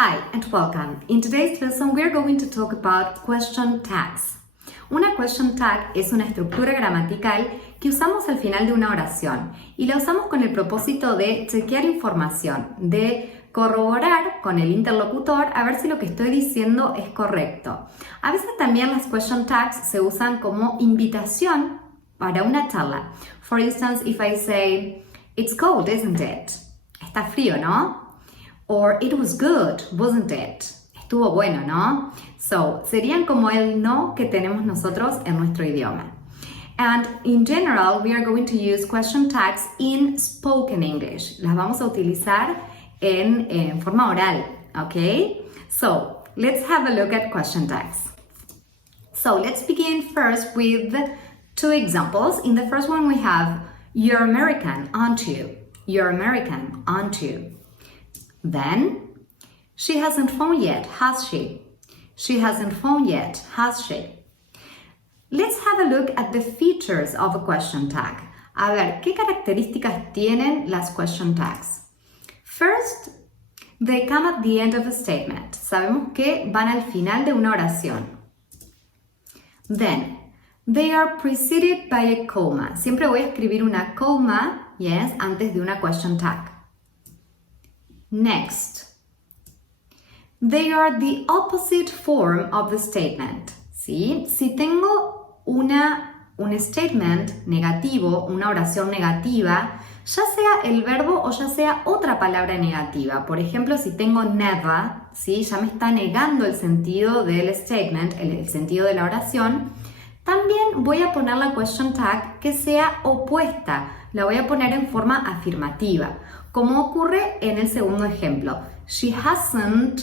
Hi and welcome. In today's lesson we are going to talk about question tags. Una question tag es una estructura gramatical que usamos al final de una oración y la usamos con el propósito de chequear información, de corroborar con el interlocutor a ver si lo que estoy diciendo es correcto. A veces también las question tags se usan como invitación para una charla. For instance, if I say, "It's cold, isn't it?" Está frío, ¿no? Or "It was good, wasn't it?" Estuvo bueno, ¿no? So, serían como el no que tenemos nosotros en nuestro idioma. And in general, we are going to use question tags in spoken English. Las vamos a utilizar en forma oral, ¿ok? So, let's have a look at question tags. So, let's begin first with two examples. In the first one, we have, "You're American, aren't you?" You're American, aren't you? Then, "She hasn't phoned yet, has she?" She hasn't phoned yet, has she? Let's have a look at the features of a question tag. A ver, ¿qué características tienen las question tags? First, they come at the end of a statement. Sabemos que van al final de una oración. Then, they are preceded by a comma. Siempre voy a escribir una coma, yes, antes de una question tag. Next, they are the opposite form of the statement. ¿Sí? Si tengo un statement negativo, una oración negativa, ya sea el verbo o ya sea otra palabra negativa. Por ejemplo, si tengo never, ¿sí? Ya me está negando el sentido del statement, el sentido de la oración. También voy a poner la question tag que sea opuesta. La voy a poner en forma afirmativa, como ocurre en el segundo ejemplo. She hasn't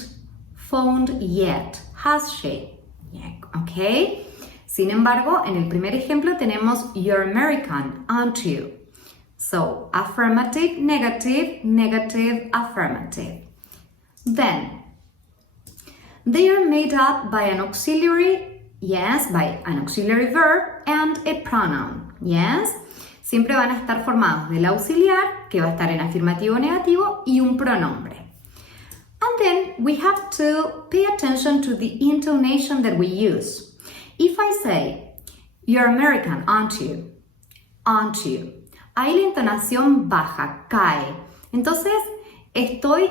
phoned yet, has she? Yeah, ok. Sin embargo, en el primer ejemplo tenemos "You're American, aren't you?" So, affirmative, negative, negative, affirmative. Then, they are made up by an auxiliary, yes, by an auxiliary verb and a pronoun, yes. Siempre van a estar formados del auxiliar, que va a estar en afirmativo o negativo, y un pronombre. And then we have to pay attention to the intonation that we use. If I say, "You're American, aren't you?" Aren't you. Ahí la entonación baja, cae. Entonces, estoy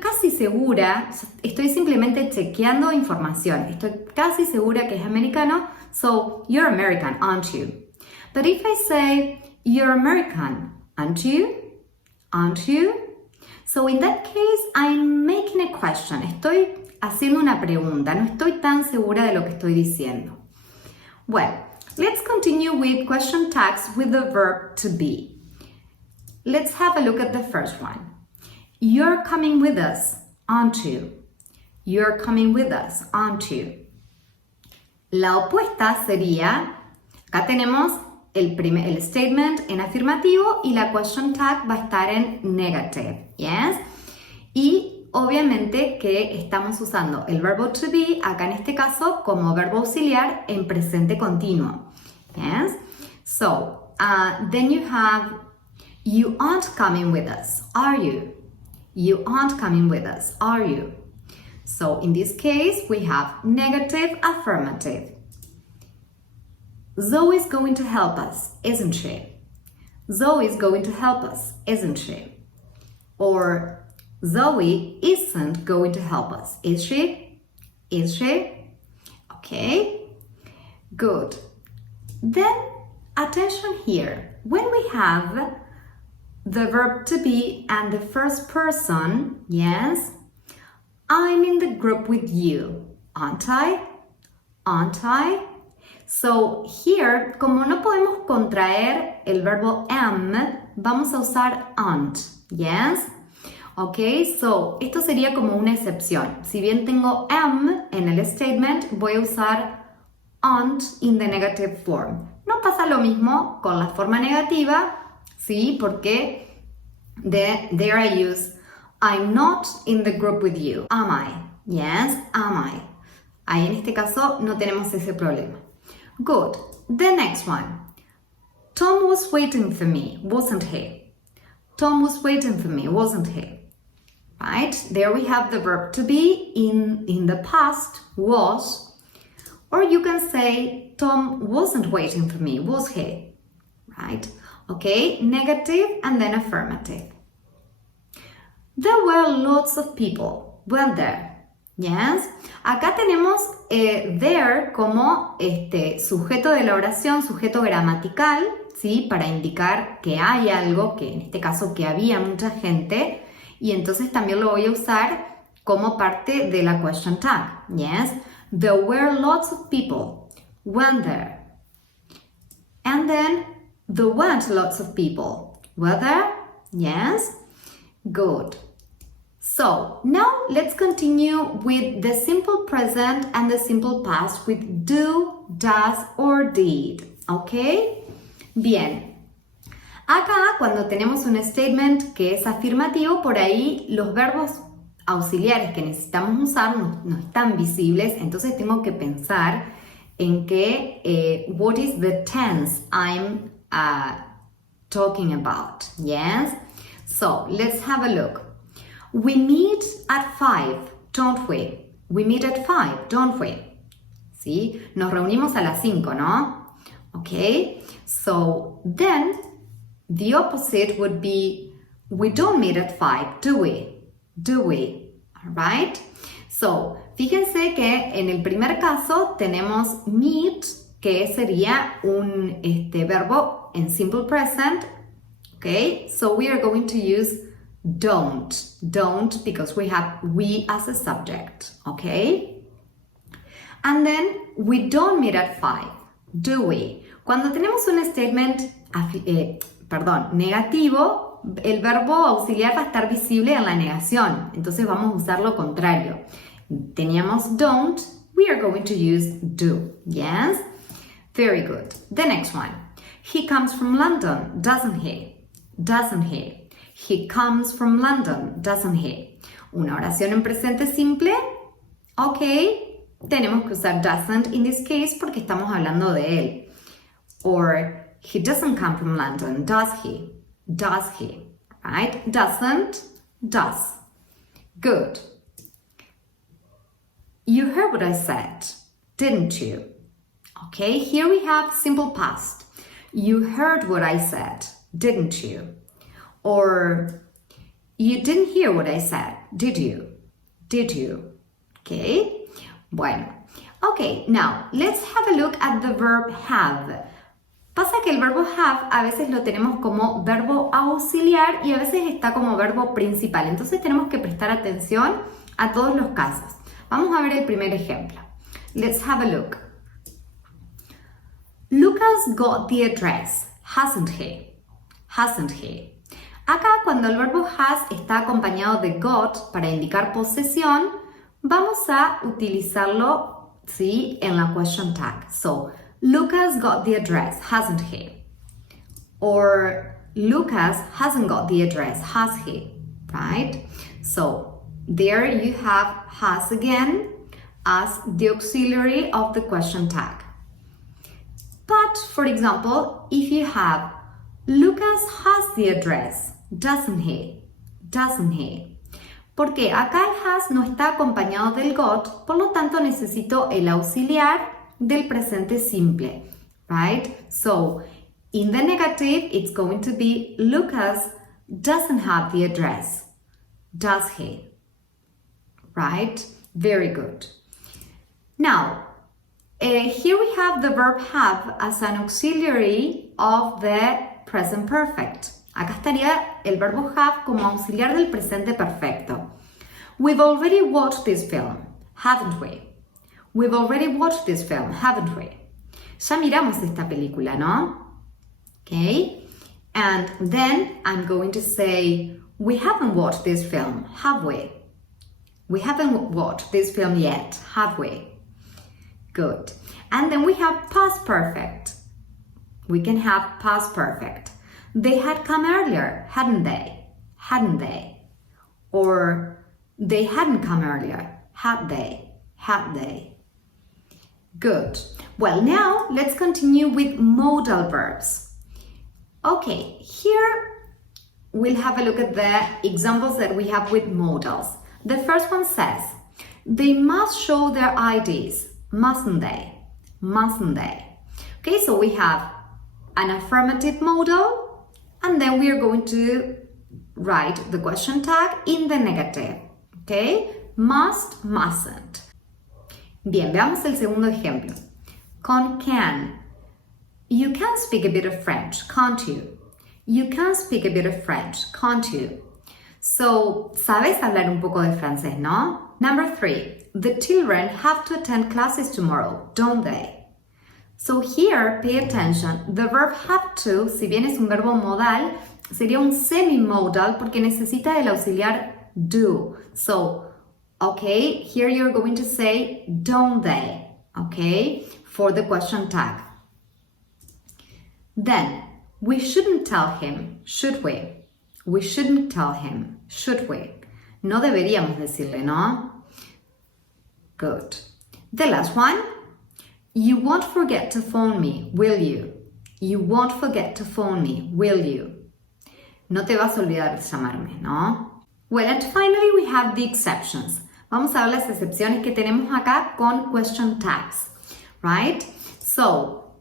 casi segura, estoy simplemente chequeando información. Estoy casi segura que es americano. So, "You're American, aren't you?" But if I say, "You're American, aren't you?" Aren't you? So in that case, I'm making a question. Estoy haciendo una pregunta. No estoy tan segura de lo que estoy diciendo. Well, let's continue with question tags with the verb to be. Let's have a look at the first one. You're coming with us, aren't you? You're coming with us, aren't you? La opuesta sería, acá tenemos el statement en afirmativo y la question tag va a estar en negative, yes? Y obviamente que estamos usando el verbo to be, acá en este caso, como verbo auxiliar en presente continuo, yes? So, then you have, "You aren't coming with us, are you?" You aren't coming with us, are you? So, in this case, we have negative, affirmative. Zoe's going to help us, isn't she? Zoe's going to help us, isn't she? Or Zoe isn't going to help us, is she? Is she? Okay, good. Then, attention here. When we have the verb to be and the first person, yes, I'm in the group with you, aren't I? Aren't I? So, here, como no podemos contraer el verbo am, vamos a usar aren't, yes? Ok, so, esto sería como una excepción. Si bien tengo am en el statement, voy a usar aren't in the negative form. No pasa lo mismo con la forma negativa, ¿sí? Porque there I use I'm not in the group with you. Am I? Yes, am I? Ahí en este caso no tenemos ese problema. Good. The next one. Tom was waiting for me, wasn't he? Tom was waiting for me, wasn't he? right? There we have the verb to be in the past, was, or you can say Tom wasn't waiting for me, was he? Right? Okay, negative and then affirmative. There were lots of people, weren't there? Yes. Acá tenemos there como sujeto de la oración, sujeto gramatical, ¿sí? Para indicar que hay algo, que en este caso que había mucha gente, y entonces también lo voy a usar como parte de la question tag. Yes. There were lots of people, weren't there? And then there weren't lots of people, were there? Yes. Good. So, now let's continue with the simple present and the simple past with do, does, or did. ¿Ok? Bien. Acá, cuando tenemos un statement que es afirmativo, por ahí los verbos auxiliares que necesitamos usar no están visibles, entonces tengo que pensar en que what is the tense I'm talking about. Yes? So, let's have a look. We meet at 5, don't we? We meet at 5, don't we? ¿Sí? Nos reunimos a las 5, ¿no? Okay, so then the opposite would be we don't meet at 5, do we? Do we? Alright? So, fíjense que en el primer caso tenemos meet, que sería un verbo en simple present. Okay, so we are going to use don't because we have we as a subject, okay? And then we don't meet at 5, do we? Cuando tenemos un statement, negativo, el verbo auxiliar va a estar visible en la negación, entonces vamos a usar lo contrario. Teníamos don't, we are going to use do, yes? Very good. The next one. He comes from London, doesn't he? Doesn't he? He comes from London, doesn't he? Una oración en presente simple. Ok, tenemos que usar doesn't in this case porque estamos hablando de él. Or, he doesn't come from London, does he? Does he? Right? Doesn't, does. Good. You heard what I said, didn't you? Okay, here we have simple past. You heard what I said, didn't you? Or, you didn't hear what I said, did you? Did you? Okay? Bueno. Okay, now, let's have a look at the verb have. Pasa que el verbo have a veces lo tenemos como verbo auxiliar y a veces está como verbo principal. Entonces tenemos que prestar atención a todos los casos. Vamos a ver el primer ejemplo. Let's have a look. Lucas got the address, hasn't he? Hasn't he? Acá, cuando el verbo has está acompañado de got para indicar posesión, vamos a utilizarlo, ¿sí? En la question tag. So, Lucas got the address, hasn't he? Or, Lucas hasn't got the address, has he? Right? So, there you have has again as the auxiliary of the question tag. But, for example, if you have Lucas has the address, doesn't he? Doesn't he? Porque acá el has no está acompañado del got, por lo tanto necesito el auxiliar del presente simple, right? So, in the negative, it's going to be Lucas doesn't have the address, does he? Right? Very good. Now, here we have the verb have as an auxiliary of the present perfect. Acá estaría el verbo have como auxiliar del presente perfecto. We've already watched this film, haven't we? We've already watched this film, haven't we? Ya miramos esta película, ¿no? Okay? And then I'm going to say, we haven't watched this film, have we? We haven't watched this film yet, have we? Good. And then we have past perfect. We can have past perfect. They had come earlier, hadn't they? Hadn't they? Or they hadn't come earlier, had they? Had they? Good. Well, now let's continue with modal verbs. Okay, here we'll have a look at the examples that we have with modals. The first one says, they must show their IDs, mustn't they? Mustn't they? Okay, so we have an affirmative modal, and then we are going to write the question tag in the negative. Okay, must, mustn't. Bien, veamos el segundo ejemplo. Con can. You can speak a bit of French, can't you? You can speak a bit of French, can't you? So, sabes hablar un poco de francés, ¿no? Number 3. The children have to attend classes tomorrow, don't they? So here, pay attention. The verb have to, si bien es un verbo modal, sería un semi-modal porque necesita el auxiliar do. So, okay, here you're going to say, don't they? Okay, for the question tag. Then, we shouldn't tell him, should we? We shouldn't tell him, should we? No deberíamos decirle, ¿no? Good. The last one. You won't forget to phone me, will you? You won't forget to phone me, will you? No te vas a olvidar de llamarme, ¿no? Well, and finally we have the exceptions. Vamos a ver las excepciones que tenemos acá con question tags, right? So,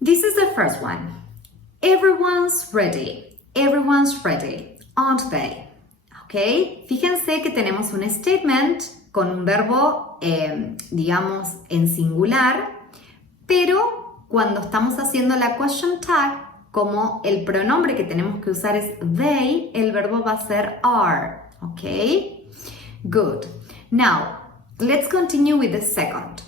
this is the first one. Everyone's ready. Everyone's ready, aren't they? Okay, fíjense que tenemos un statement con un verbo, digamos, en singular, pero cuando estamos haciendo la question tag, como el pronombre que tenemos que usar es they, el verbo va a ser are, okay? Good. Now, let's continue with the second.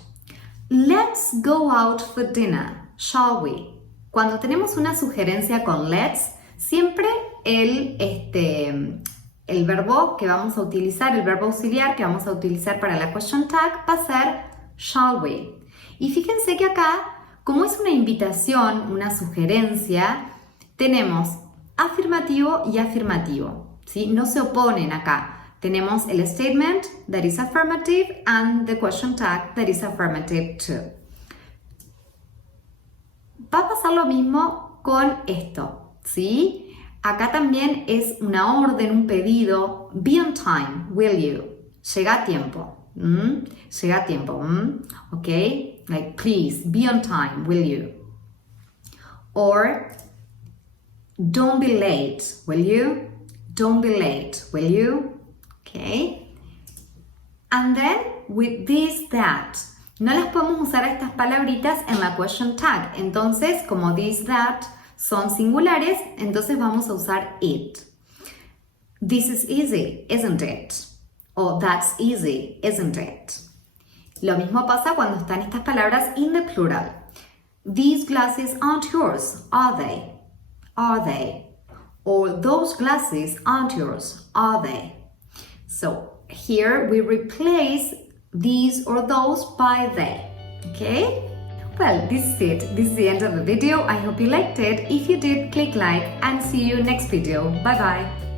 Let's go out for dinner, shall we? Cuando tenemos una sugerencia con let's, siempre el verbo que vamos a utilizar, el verbo auxiliar que vamos a utilizar para la question tag va a ser shall we. Y fíjense que acá, como es una invitación, una sugerencia, tenemos afirmativo y afirmativo, ¿sí? No se oponen acá. Tenemos el statement that is affirmative and the question tag that is affirmative too. Va a pasar lo mismo con esto, ¿sí? Acá también es una orden, un pedido. Be on time, will you? Llega a tiempo. Llega a tiempo. Okay? Like, please, be on time, will you? Or, don't be late, will you? Don't be late, will you? Okay? And then, with this, that. No las podemos usar a estas palabritas en la question tag. Entonces, como this, that son singulares, entonces vamos a usar it. This is easy, isn't it? O that's easy, isn't it? Lo mismo pasa cuando están estas palabras in the plural. These glasses aren't yours, are they? Are they? Or those glasses aren't yours, are they? So here we replace these or those by they. Okay? Well, this is it. This is the end of the video. I hope you liked it. If you did, click like and see you next video. Bye bye.